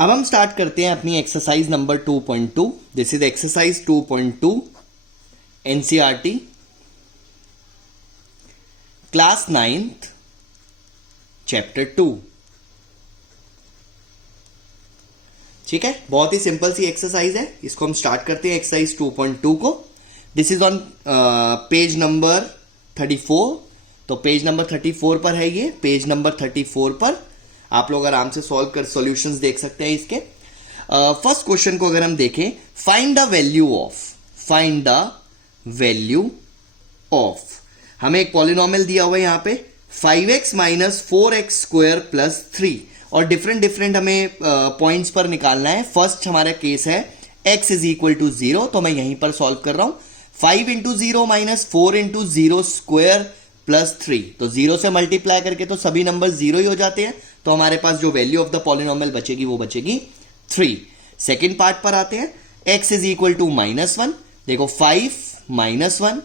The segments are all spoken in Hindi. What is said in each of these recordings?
अब हम स्टार्ट करते हैं अपनी exercise number 2.2। This is exercise 2.2 NCERT class 9th chapter 2। ठीक है, बहुत ही सिंपल सी एक्सरसाइज है। इसको हम स्टार्ट करते हैं एक्सरसाइज 2.2 को। This is on page number 34। तो पेज नंबर 34 पर है ये। पेज नंबर 34 पर आप लोग आराम से सॉल्व कर सॉल्यूशंस देख सकते हैं इसके। फर्स्ट क्वेश्चन को अगर हम देखें, फाइंड द वैल्यू ऑफ हमें एक पॉलिनोमियल दिया हुआ है यहाँ पे 5x minus 4x square plus 3 और डिफरेंट हमें पॉइंट्स पर निकालना है। फर्स्ट हमारा केस है x इज इक्वल टू 0, तो मैं यहीं पर सॉल्व कर रहा हूं। 5 into 0 minus 4 into 0 square plus 3, तो 0 से मल्टीप्लाई करके तो सभी नंबर 0 ही हो जाते हैं। तो हमारे पास जो वैल्यू ऑफ द पॉलिनोमियल बचेगी वो बचेगी 3। सेकेंड पार्ट पर आते हैं। x is equal to -1। देखो 5 -1,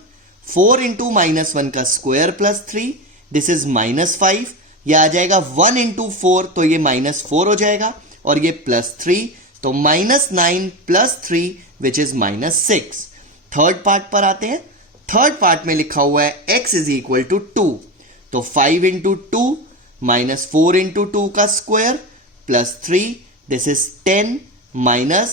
4 इंटू -1 का स्क्वायर प्लस 3, दिस इज -5। यह आ जाएगा 1 इंटू 4, तो ये -4 हो जाएगा और ये +3, तो -9 plus 3 which is -6। Third part पर आते हैं। थर्ड पार्ट में लिखा हुआ है x इज इक्वल टू 2, तो 5 इंटू 2 माइनस 4 इंटू 2 का square plus 3, this is 10 minus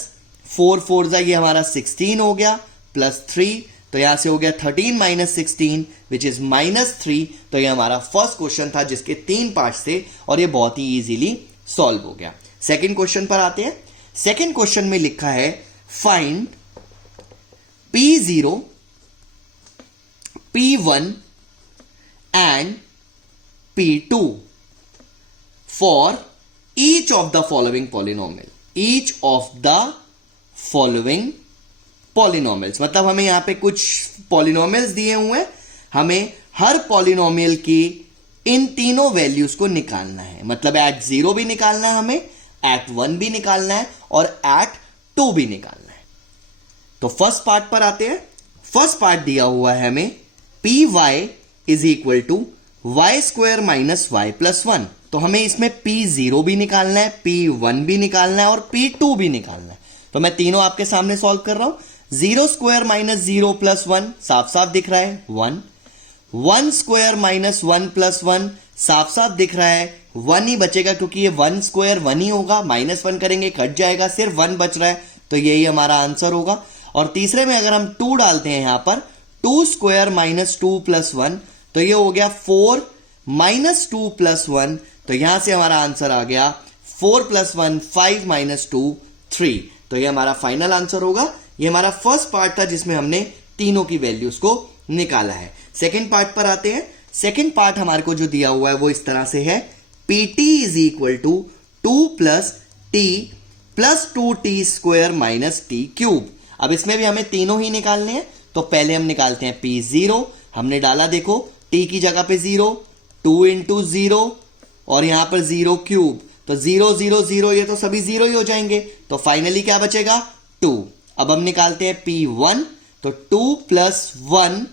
4 4 जा ये हमारा 16 हो गया प्लस 3, तो यहां से हो गया 13 माइनस 16 विच इज -3। तो ये हमारा फर्स्ट क्वेश्चन था जिसके 3 पार्ट्स थे और ये बहुत ही इजीली सॉल्व हो गया। सेकेंड क्वेश्चन पर आते हैं। सेकेंड क्वेश्चन में लिखा है find P0, P1 and P2 for each of the following polynomial। each of the following polynomials मतलब हमें यहां पे कुछ पॉलिनोमियल्स दिए हुए हैं, हमें हर पॉलिनोमियल की इन तीनों वैल्यूज को निकालना है। मतलब एट 0 भी निकालना है हमें, एट 1 भी निकालना है और एट 2 भी निकालना है। तो फर्स्ट पार्ट पर आते हैं। फर्स्ट पार्ट दिया हुआ है हमें p y is equal to y square minus y plus 1, तो हमें इसमें P0 भी निकालना है, P1 भी निकालना है और P2 भी निकालना है। तो मैं तीनों आपके सामने सॉल्व कर रहा हूं। 0 स्क्वायर माइनस 0 प्लस 1 साफ साफ दिख रहा है 1, 1 स्क्वायर माइनस 1 प्लस 1 साफ साफ दिख रहा है 1 ही बचेगा, क्योंकि ये 1 स्क्वायर 1 ही होगा, -1 करेंगे कट जाएगा, सिर्फ 1 बच रहा है, तो यही हमारा आंसर होगा। और तीसरे में अगर हम 2 डालते हैं यहां पर 2 स्क्वायर माइनस 2 प्लस 1, तो ये हो गया 4 माइनस 2 प्लस 1, तो यहां से हमारा आंसर आ गया 4 प्लस 1 5 माइनस 2 3, तो ये हमारा फाइनल आंसर होगा। ये हमारा फर्स्ट पार्ट था जिसमें हमने तीनों की वैल्यूज को निकाला है। सेकेंड पार्ट पर आते हैं। सेकेंड पार्ट हमारे को जो दिया हुआ है वो इस तरह से है Pt is equal to 2 plus t plus 2t square minus t cube. अब इसमें भी हमें तीनों ही निकालने हैं, तो पहले हम निकालते हैं P0। हमने डाला, देखो t की जगह पे 0, 2 इंटू 0 और यहां पर 0 क्यूब, तो 0 0 0 ये तो सभी 0 ही हो जाएंगे, तो फाइनली क्या बचेगा 2। अब हम निकालते हैं P1, तो 2 प्लस 1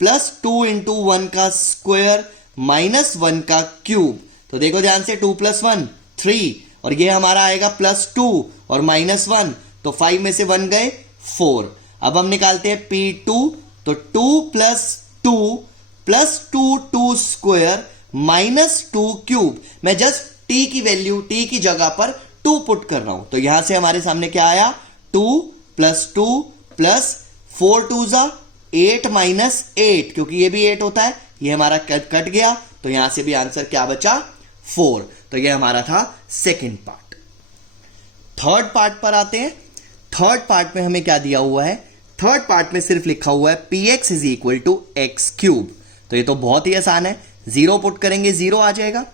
प्लस 2 इंटू 1 का स्क्वायर माइनस 1 का क्यूब, तो देखो ध्यान से 2 प्लस 1 3 और ये हमारा आएगा प्लस 2 और माइनस 1, तो 5 में से 1 गए 4। अब हम निकालते हैं P2, तो 2 plus 2 plus 2 square minus 2 cube. मैं जस्ट t की वैल्यू t की जगह पर 2 पुट कर रहा हूं, तो यहां से हमारे सामने क्या आया 2 प्लस 2 प्लस 4 2 जा 8 माइनस 8, क्योंकि ये भी 8 होता है, ये हमारा कट गया, तो यहां से भी आंसर क्या बचा 4। तो ये हमारा था सेकेंड पार्ट। थर्ड पार्ट पर आते हैं। थर्ड पार्ट में हमें क्या दिया हुआ है, थर्ड पार्ट में सिर्फ लिखा हुआ है px is equal to x cube, तो ये तो बहुत ही आसान है, 0 पुट करेंगे 0 आ जाएगा,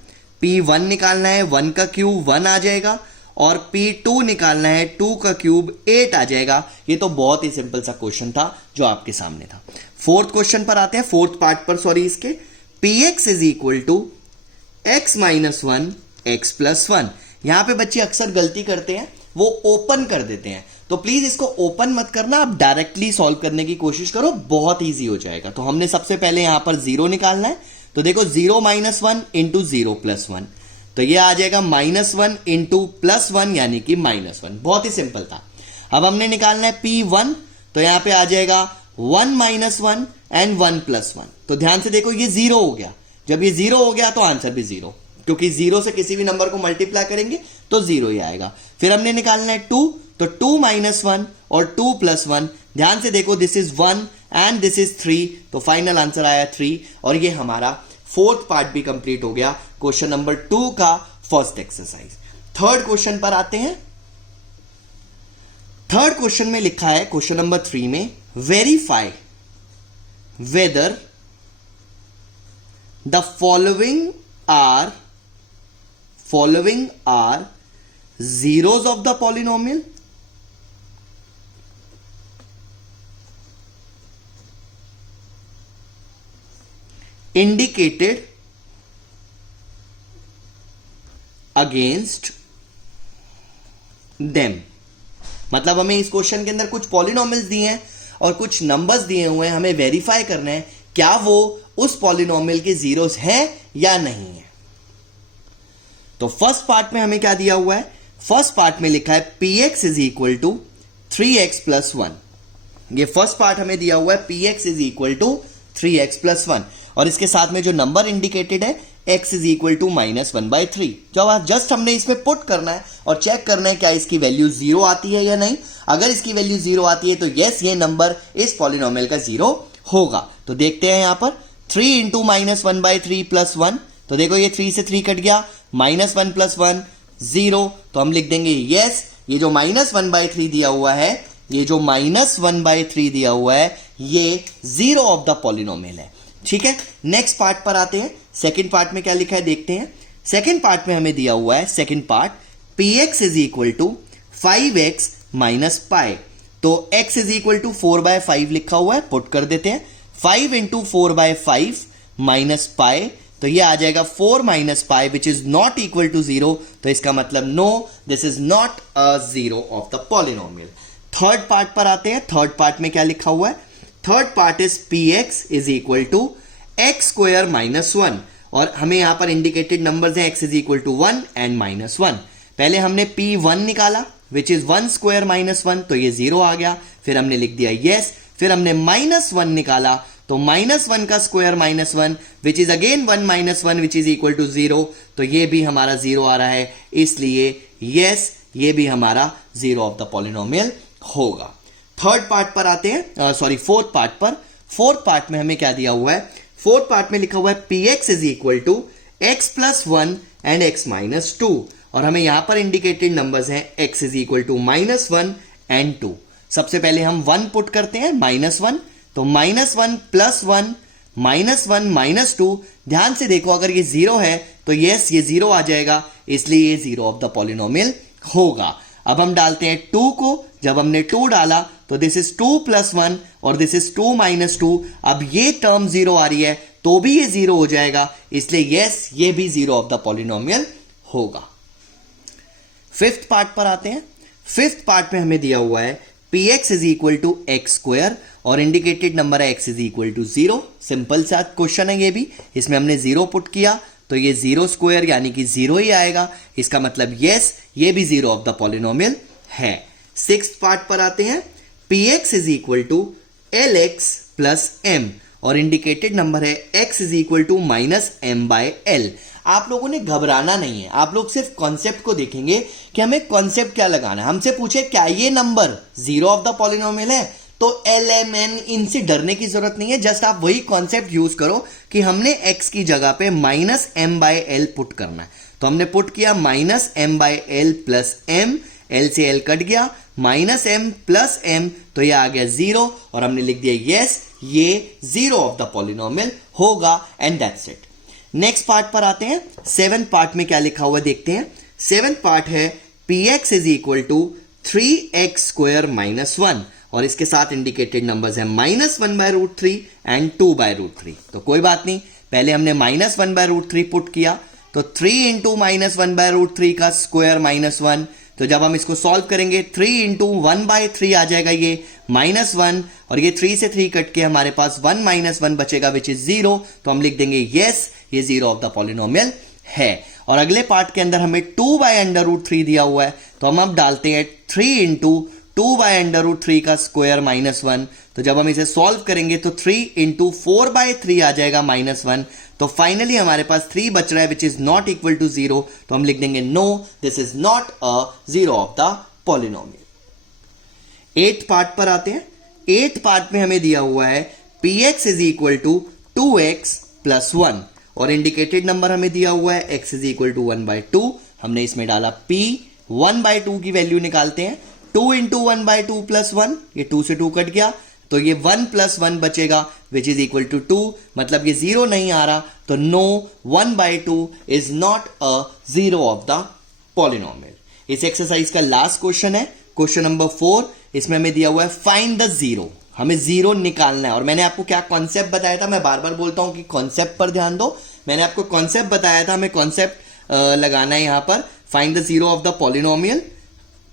P1 निकालना है 1 का क्यूब 1 आ जाएगा और P2 निकालना है 2 का क्यूब 8 आ जाएगा। ये तो बहुत ही सिंपल सा क्वेश्चन था जो आपके सामने था। फोर्थ क्वेश्चन पर आते हैं, फोर्थ पार्ट पर, सॉरी, इसके px is equal to x minus 1 x plus 1। यहां पे बच्चे अक्सर गलती करते हैं, वो ओपन कर देते हैं, तो प्लीज इसको ओपन मत करना, आप डायरेक्टली सॉल्व करने की कोशिश करो, बहुत इजी हो जाएगा। तो हमने सबसे पहले यहां पर 0 निकालना है, तो देखो 0 माइनस 1 इंटू 0 प्लस 1, तो ये आ जाएगा -1 इंटू +1 यानी कि -1। बहुत ही सिंपल था। अब हमने निकालना है P1, तो यहां पे आ जाएगा 1 - 1 एंड 1 + 1। तो ध्यान से देखो ये 0 हो गया। जब ये 0 हो गया तो आंसर भी 0, क्योंकि 0 से किसी भी नंबर को मल्टीप्लाई करेंगे तो 0 ही आएगा। फिर हमने निकालना है 2, तो 2 - 1 और 2 + 1। ध्यान से देखो this is 1 and this is 3, तो फाइनल आंसर आया 3। और ये हमारा फोर्थ पार्ट भी कंप्लीट हो गया क्वेश्चन नंबर 2 का फर्स्ट एक्सरसाइज। थर्ड क्वेश्चन पर आते हैं। थर्ड क्वेश्चन में लिखा है क्वेश्चन नंबर 3 में, verify whether the following are zeros of the polynomial indicated against them। मतलब हमें इस क्वेश्चन के अंदर कुछ पॉलिनोमियल्स दिए हैं और कुछ नंबर्स दिए हुए हैं, हमें वेरीफाई करना है क्या वो उस पॉलिनोमियल के जीरोस हैं या नहीं है। तो फर्स्ट पार्ट में हमें क्या दिया हुआ है? फर्स्ट पार्ट में लिखा है px is equal to 3x + 1। ये फर्स्ट पार्ट हमें दिया हुआ है px is equal to 3x + 1, और इसके साथ में जो नंबर इंडिकेटेड है x इज इक्वल टू -1/3। जब जस्ट हमने इसमें पुट करना है और चेक करना है क्या इसकी वैल्यू 0 आती है या नहीं। अगर इसकी वैल्यू 0 आती है तो यस ये नंबर इस पॉलिनोमियल का 0 होगा। तो देखते हैं यहां पर 3 × -1/3 + 1, तो देखो ये 3 से 3 कट गया, -1 + 1 0, तो हम लिख देंगे यस ये जो -1/3 दिया हुआ है, ये जो -1/3 दिया हुआ है ये 0 ऑफ द पॉलिनोमियल है। ठीक है, नेक्स्ट पार्ट पर आते हैं। सेकंड पार्ट में क्या लिखा है देखते हैं। सेकंड पार्ट में हमें दिया हुआ है second part px is equal to 5x - π। तो x इज इक्वल टू 4/5 लिखा हुआ है, पुट कर देते हैं। 5 × 4/5 - π, तो ये आ जाएगा 4 - π which is not equal to 0। तो इसका मतलब no, this is not a 0 of the polynomial. Third part पर आते हैं। थर्ड पार्ट में क्या लिखा हुआ है? Third part is px is equal to x² - 1, और हमें यहां पर इंडिकेटेड नंबर्स हैं x is equal to 1 and -1। पहले हमने P1 निकाला विच इज 1² - 1, तो ये 0 आ गया। फिर हमने लिख दिया यस। फिर हमने -1 निकाला, तो -1 का square -1 which is again 1 - 1 which is equal to 0, तो ये भी हमारा 0 आ रहा है, इसलिए यस ये भी हमारा 0 ऑफ द पॉलिनोमियल होगा। थर्ड पार्ट पर आते हैं, सॉरी फोर्थ पार्ट पर। फोर्थ पार्ट में हमें क्या दिया हुआ है? फोर्थ पार्ट में लिखा हुआ है px is equal to x + 1 and x - 2, और हमें यहां पर इंडिकेटेड नंबर्स हैं x is equal to -1 and 2। सबसे पहले हम 1 पुट करते हैं, -1, तो -1 + 1 -1 - 2। ध्यान से देखो अगर ये 0 है तो यस ये 0 आ जाएगा, इसलिए ये 0 ऑफ द पॉलिनोमियल होगा। अब हम डालते हैं 2 को। जब हमने 2 डाला तो दिस इज 2 + 1 और दिस इज 2 - 2। अब ये टर्म 0 आ रही है तो भी ये 0 हो जाएगा, इसलिए यस ये भी 0 ऑफ द पॉलिनोमियल होगा। फिफ्थ पार्ट पर आते हैं। फिफ्थ पार्ट में हमें दिया हुआ है px is equal to x² और इंडिकेटेड नंबर है x is equal to 0। Simple सा क्वेश्चन है ये भी, इसमें हमने 0 पुट किया तो ये 0² यानी कि 0 ही आएगा। इसका मतलब यस ये भी 0 ऑफ द पॉलिनोमियल है। सिक्स्थ पार्ट पर आते हैं। px is equal to lx + m और इंडिकेटेड नंबर है x is equal to -m/l। आप लोगों ने घबराना नहीं है, आप लोग सिर्फ कॉन्सेप्ट को देखेंगे कि हमें कॉन्सेप्ट क्या लगाना है। हमसे पूछे क्या ये नंबर 0 ऑफ द पॉलिनोमियल है, तो lmn इनसे डरने की जरूरत नहीं है। जस्ट आप वही कॉन्सेप्ट यूज करो कि हमने x की जगह पे -m/l पुट करना है। तो हमने पुट किया -m/l + m, l से l कट गया, -m + m, तो ये आ गया 0 और हमने लिख दिया यस ये 0 ऑफ द पॉलिनोमियल होगा and that's it. Next part पर आते हैं। सेवेंथ पार्ट में क्या लिखा हुआ देखते हैं। सेवेंथ पार्ट है px is equal to 3x² - 1 और इसके साथ इंडिकेटेड नंबर्स हैं -1/√3 एंड 2/√3। तो कोई बात नहीं, पहले हमने -1/√3 पुट किया, तो 3 × -1/√3 का स्क्वायर -1, तो जब हम इसको सॉल्व करेंगे 3 × 1/3 आ जाएगा ये -1, और ये 3 से 3 कट के हमारे पास 1 - 1 बचेगा विच इज 0। तो हम लिख देंगे यस ये 0 ऑफ द पॉलिनोमियल है। और अगले पार्ट के अंदर हमें 2/√3 दिया हुआ है, तो हम अब डालते हैं 3 इंटू 2/√3 का स्क्वायर -1। तो जब हम इसे सॉल्व करेंगे तो 3 इंटू 4/3 आ जाएगा -1। तो फाइनली हमारे पास 3 बच रहा है which is not equal to 0। तो हम लिख देंगे no, this is not a zero of the polynomial. 8th part पर आते हैं। 8th पार्ट में हमें दिया हुआ है px is equal to 2x plus 1 और इंडिकेटेड नंबर हमें दिया हुआ है x इज इक्वल टू 1/2। हमने इसमें डाला p, 1/2 की वैल्यू निकालते हैं। 2 इंटू 1/2 प्लस 1, ये 2 से 2 कट गया, तो ये 1 प्लस 1 बचेगा विच इज इक्वल टू 2, मतलब ये 0 नहीं आ रहा, तो no 1/2 is not a zero of the polynomial. इस एक्सरसाइज का लास्ट क्वेश्चन है, क्वेश्चन नंबर 4। इसमें हमें दिया हुआ है फाइंड द जीरो, हमें जीरो निकालना है। और मैंने आपको क्या कॉन्सेप्ट बताया था, मैं बार बार बोलता हूं कि कॉन्सेप्ट पर ध्यान दो। मैंने आपको कॉन्सेप्ट बताया था, हमें कॉन्सेप्ट लगाना है यहां पर, find the zero of the polynomial.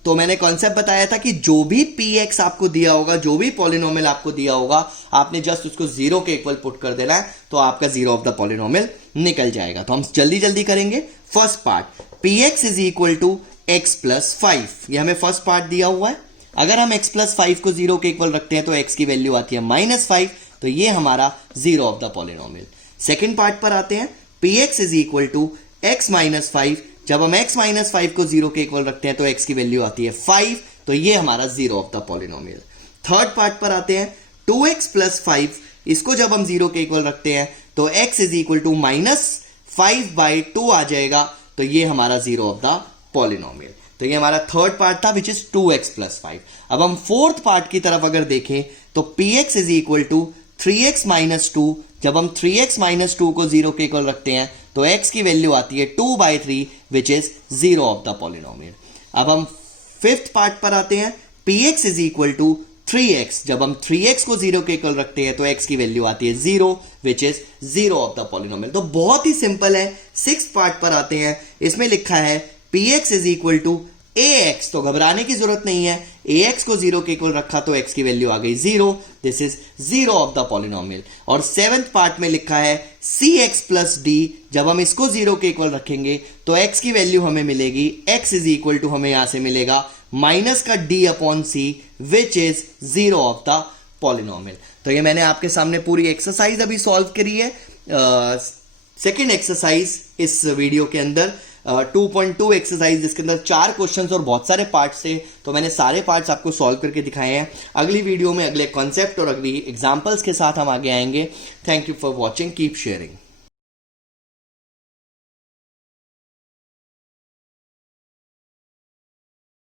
तो मैंने कॉन्सेप्ट बताया था कि जो भी px आपको दिया होगा, जो भी पॉलिनोमियल आपको दिया होगा, आपने जस्ट उसको जीरो के इक्वल पुट कर देना है, तो आपका जीरो ऑफ द पॉलिनोमियल निकल जाएगा। तो हम जल्दी जल्दी करेंगे। First part, px is equal to x plus 5, ये हमें फर्स्ट पार्ट दिया हुआ है। अगर हम x प्लस 5 को जीरो के इक्वल रखते हैं तो x की वैल्यू आती है -5, तो ये हमारा zero of the polynomial. Second part पर आते हैं, px is equal to x minus 5, जब हम x माइनस 5 को जीरो के इक्वल रखते हैं तो x की वैल्यू आती है 5, तो ये हमारा zero of the polynomial. Third part पर आते हैं, 2x प्लस 5, इसको जब हम जीरो के इक्वल रखते हैं तो x इज इक्वल टू -5/2 आ जाएगा, तो ये हमारा जीरो ऑफ द पॉलिनोमियल। तो ये हमारा थर्ड पार्ट था विच इज 2x प्लस 5। अब हम फोर्थ पार्ट की तरफ अगर देखें तो px is equal to 3x minus 2, जब हम 3x माइनस 2 को जीरो के इक्वल रखते हैं तो x की वैल्यू आती है 2/3 विच is zero of the polynomial. अब हम फिफ्थ पार्ट पर आते हैं, px is equal to 3x, जब हम 3x को जीरो के इक्वल रखते हैं तो x की वैल्यू आती है 0 which is zero of the polynomial. तो बहुत ही सिंपल है। सिक्स्थ पार्ट पर आते हैं, इसमें लिखा है px is equal to ax, तो घबराने की जरूरत नहीं है, ax को जीरो के इक्वल रखा तो x की वैल्यू आ गई 0, this is zero of the polynomial. और सेवेंथ पार्ट में लिखा है cx प्लस d, जब हम इसको जीरो के इक्वल रखेंगे तो x की वैल्यू हमें मिलेगी, x इज इक्वल टू हमें यहां से मिलेगा माइनस का d upon c which is zero of the polynomial. तो ये मैंने आपके सामने पूरी एक्सरसाइज अभी सॉल्व करी है। सेकेंड एक्सरसाइज इस वीडियो के अंदर 2.2 एक्सरसाइज, जिसके अंदर 4 क्वेश्चंस और बहुत सारे पार्ट्स थे, तो मैंने सारे पार्ट्स आपको सॉल्व करके दिखाए हैं। अगली वीडियो में अगले कॉन्सेप्ट और अगली एग्जांपल्स के साथ हम आगे आएंगे। Thank you for watching, keep sharing.